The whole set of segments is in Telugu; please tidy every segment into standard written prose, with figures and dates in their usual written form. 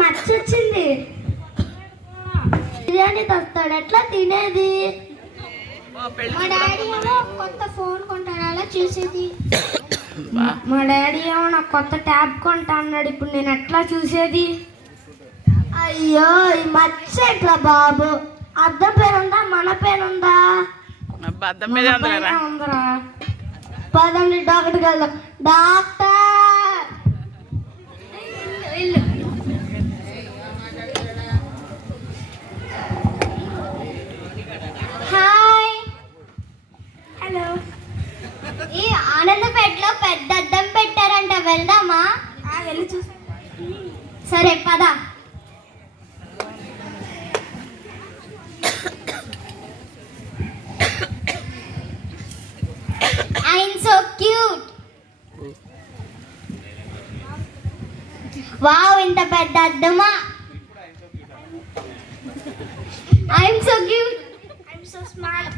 మచ్చ వచ్చింది. బిర్యానీ తెస్తాడు, ఎట్లా తినేది? మా డాడీ ఏమో కొత్త ఫోన్ కొంటాడు, అలా చూసేది. మా డాడీ ఏమో నాకు కొత్త ట్యాబ్ కొంటా అన్నాడు, ఇప్పుడు నేను ఎట్లా చూసేది? అయ్యో ఈ మచ్చ ఎట్లా బాబు? అద్దం పేరుందా మన పేరుందా? ఉందరా. పదండి డాక్టర్కి వెళ్దాం. Doctor hi. హలో. ఈ ఆనందపేటలో పెద్ద అద్దం పెట్టారంట, వెళ్దామా? వెళ్ళి చూసి. సరే పద. I'm so cute. వావ్, ఇంత పెద్ద అద్దమా? I'm so cute. I'm so smart.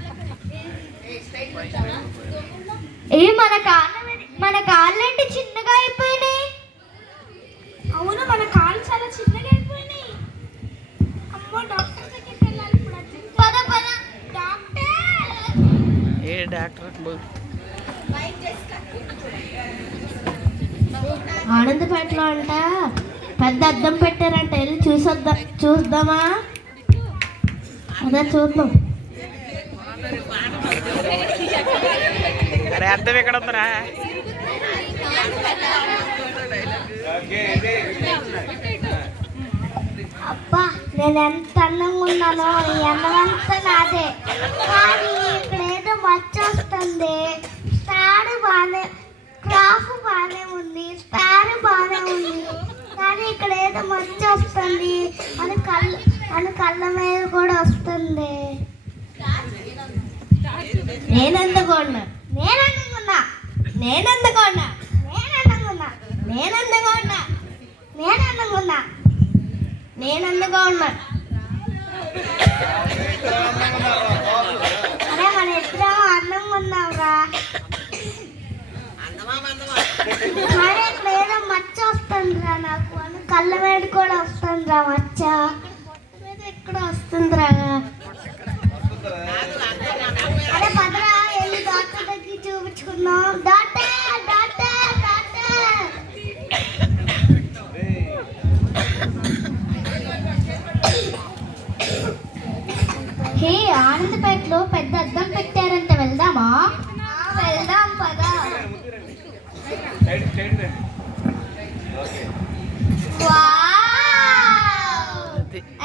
మన కాళ్ళేంటి చిన్నగా అయిపోయినాయి? అవును, మన కాళ్ళు చాలా చిన్నగా అయిపోయినాయి. అమ్మో, డాక్టర్ దగ్గరికి వెళ్ళాలి ఇప్పుడు. పద పద. డాక్టర్ ఏ డాక్టర్? ఆనందపేటలో అంట పెద్ద అద్దం పెట్టారంట, వెళ్ళి చూద్దామా? అదే చూద్దాం. అద్దం ఎక్కడ ఉందరా? అబ్బా, నేను ఎంత అందంగా ఉన్నానో, ఈ అందమంతా నాదే. కానీ ఇక్కడ ఏదో మచ్చ వస్తుంది. స్టార్ బాగానే, క్రాఫ్ బాగానే ఉంది, స్టార్ బాగానే ఉంది, కానీ ఇక్కడ ఏదో మచ్చ వస్తుంది. అని కళ్ళ మీద కూడా వస్తుంది. నేనందుకున్నా నేనందుకున్నా నేనందుకున్నా నేనందుకున్నా నేనందుకున్నా నేనందుకున్నా నేనందుకున్నా. అరే మన ఇద్దరం అందంగా ఉన్నావురా. మరి ఇక్కడ ఏదో మచ్చ వస్తుందిరా నాకు, అని కళ్ళ మీద కూడా వస్తుందిరా మచ్చ. ఎక్కడ వస్తుందిరా? అరే పదరా, వెళ్ళి డాక్టర్ దగ్గర చూపించుకున్నాం. Doctor doctor doctor. హే, ఆనందపేటలో పెద్ద అద్దం పెట్టారంట, వెళ్దామా? వెళ్దాం పదా.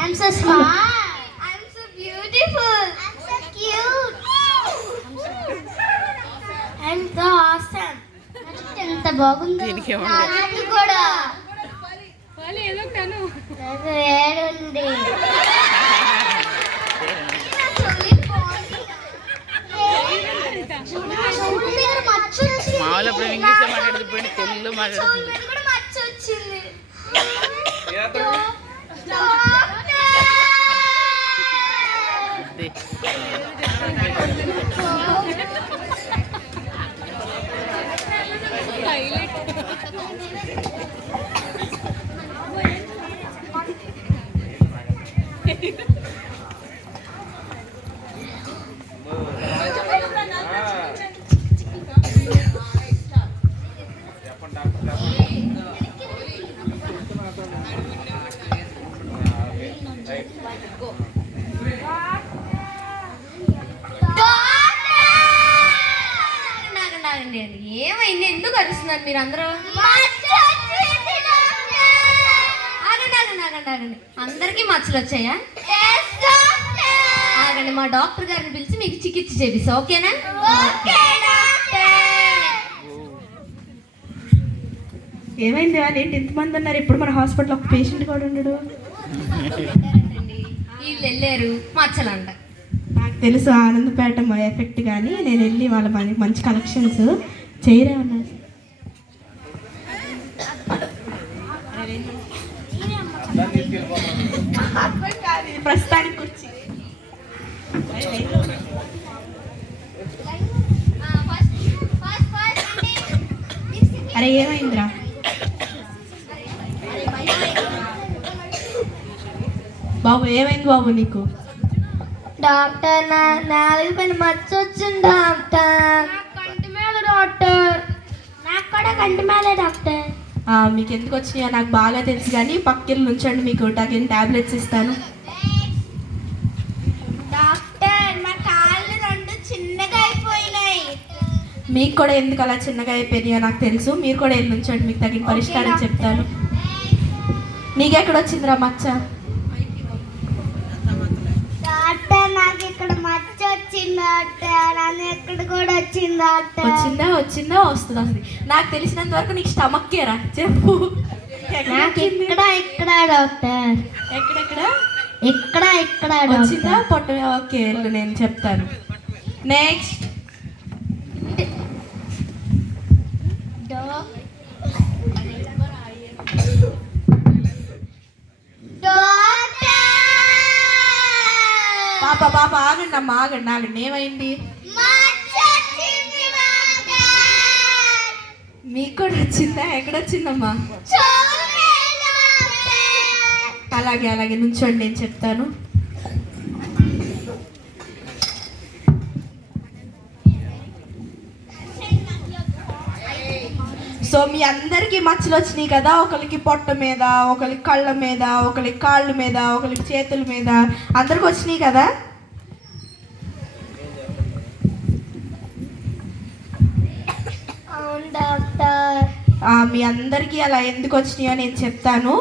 I'm so smart. I'm so beautiful. I'm so cute. I'm so awesome. ఎంత బాగుందో. అది కూడా ఏడుంది. మామూలు ఇంగ్లీష్ మాట్లాడుతుంది, తెలుగులో మాట్లాడుతుంది. మచ్చ వచ్చింది. ఏమైంది? ఎందుకు అరుస్తున్నారు మీరు అందరూ? ఆగండి, అందరికీ మచ్చలు వచ్చాయా? ఆగండి, మా డాక్టర్ గారిని పిలిచి మీకు చికిత్స చేపిస్తా. ఓకేనా? ఏమైంది? ఏంటి ఇంతమంది ఉన్నారు? ఇప్పుడు మన హాస్పిటల్ ఒక పేషెంట్ కూడా ఉండడు. వీళ్ళు వెళ్ళారు, మచ్చలు అంట. నాకు తెలుసు ఆనందపేట ఎఫెక్ట్, కానీ నేను వెళ్ళి వాళ్ళ మంచి కలెక్షన్స్ చేయరే ఉన్నారు. ప్రస్తుతానికి కుర్చీ. అరే ఏమైందిరా? బాబు ఏమైంది బాబు నీకు? డాక్టర్ నా నాలుగు పైన మచ్చ వచ్చింది డాక్టర్. కంటి మీద డాక్టర్. నాకు కూడా కంటి మీద డాక్టర్. మీకు ఎందుకు వచ్చినాయో నాకు బాగా తెలుసు, కానీ పక్కన నుంచండి, మీకు తగిన టాబ్లెట్స్ ఇస్తాను. డాక్టర్ మా కాళ్ళు రెండు చిన్నగా అయిపోయినాయి. మీకు కూడా ఎందుకు అలా చిన్నగా అయిపోయినాయో నాకు తెలుసు. మీరు కూడా వెళ్ళి నుంచండి, మీకు తగిన పరిష్కారం చెప్తాను. నీకెక్కడ వచ్చిందిరా మచ్చ? డాక్టర్ నాకు ఇక్కడ మచ్చ వచ్చింది డాక్టర్. అని ఎక్కడ కూడా వచ్చింది డాక్టర్. వచ్చిందా వస్తుందా? నాకు తెలిసినంత వరకు నీకు స్టమక్ కేరా చెప్పు. నాకు ఇక్కడ డాక్టర్. ఎక్కడెక్కడ? ఇక్కడ వచ్చిందా పొట్ట? ఓకే వెళ్ళు, నేను చెప్తాను. నెక్స్ట్ పాప ఆగండి అమ్మా, ఆగండి. ఏమైంది? మీకు కూడా వచ్చిందా? ఎక్కడొచ్చిందమ్మా? అలాగే నుంచోండి, నేను చెప్తాను. సో మీ అందరికీ మచ్చలు వచ్చినాయి కదా. ఒకరికి పొట్ట మీద, ఒకరికి కళ్ళ మీద, ఒకరికి కాళ్ళ మీద, ఒకరికి చేతుల మీద, అందరికి వచ్చినాయి కదా. మీ అందరికీ అలా ఎందుకు వచ్చినాయో నేను చెప్తాను.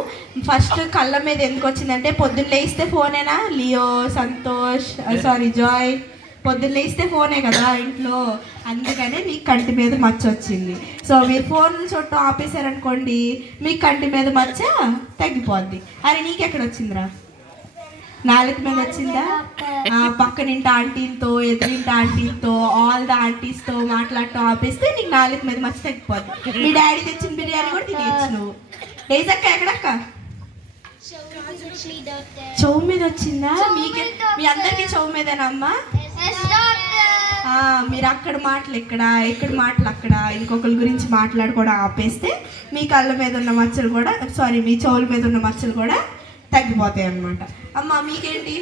ఫస్ట్ కళ్ళ మీద ఎందుకు వచ్చిందంటే, పొద్దున్న లేస్తే ఫోనేనా లియో, సంతోష్, జాయ్, పొద్దున్న లేస్తే ఫోనే కదా ఇంట్లో, అందుకనే మీకు కంటి మీద మచ్చ వచ్చింది. సో మీరు ఫోన్లు చుట్టూ ఆపేశారనుకోండి, మీకు కంటి మీద మచ్చ తగ్గిపోద్ది. అరే నీకెక్కడ వచ్చిందిరా? నాలుగు మీద వచ్చిందా? పక్కనింటి ఆంటీలతో, ఎదురింటి ఆంటీలతో, ఆల్ ద ఆంటీస్తో మాట్లాడటం ఆపేస్తే నీకు నాలుగు మీద మచ్చ తగ్గిపోద్ది. మీ డాడీ తెచ్చిన బిర్యానీ కూడా తినేయచ్చు నువ్వు. లేదక్క ఎక్కడక్క? చెవు మీద వచ్చిందా? మీ అందరికీ చెవు మీదేనమ్మా? మీరు అక్కడ మాటలు ఇక్కడ మాటలు అక్కడ, ఇంకొకరి గురించి మాట్లాడుకోవడం ఆపేస్తే మీ కళ్ళ మీద ఉన్న మచ్చలు కూడా, మీ చెవుల మీద ఉన్న మచ్చలు కూడా తగ్గిపోతాయి అన్నమాట. అమ్మ మీకేంటి?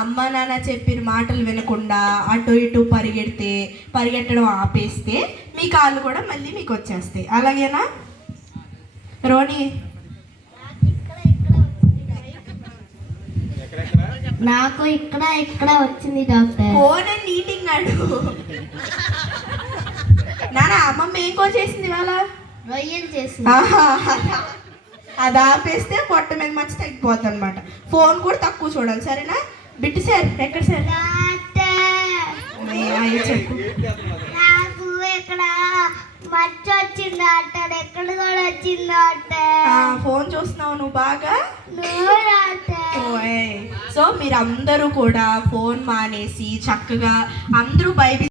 అమ్మ నాన్న చెప్పిన మాటలు వినకుండా అటు ఇటు పరిగెట్టడం ఆపేస్తే మీ కాళ్ళు కూడా మళ్ళీ మీకు వచ్చేస్తాయి. అలాగేనా రోని? నాకు ఇక్కడ వచ్చింది డాక్టర్. ఫోన్ నీటింగ్ అడు. నాన్న అమ్మమ్మ ఏం చేసింది ఇవాళ? రొయ్యలు చేసింది. అది ఆపేస్తే పొట్ట మీద మచ్చ తగ్గిపోతుంది అనమాట. ఫోన్ కూడా తక్కువ చూడాలి, సరేనా? బిట్టు సార్ ఎక్కడ సార్? చెప్పు. నాకు ఇక్కడ మచ్చ వచ్చింది డాక్టర్. ఎక్కడ కూడా వచ్చింది డాక్టర్. ఫోన్ చూస్తున్నావు నువ్వు బాగా? డాక్టర్. సో మీరందరూ కూడా ఫోన్ మానేసి చక్కగా అందరూ బైబిల్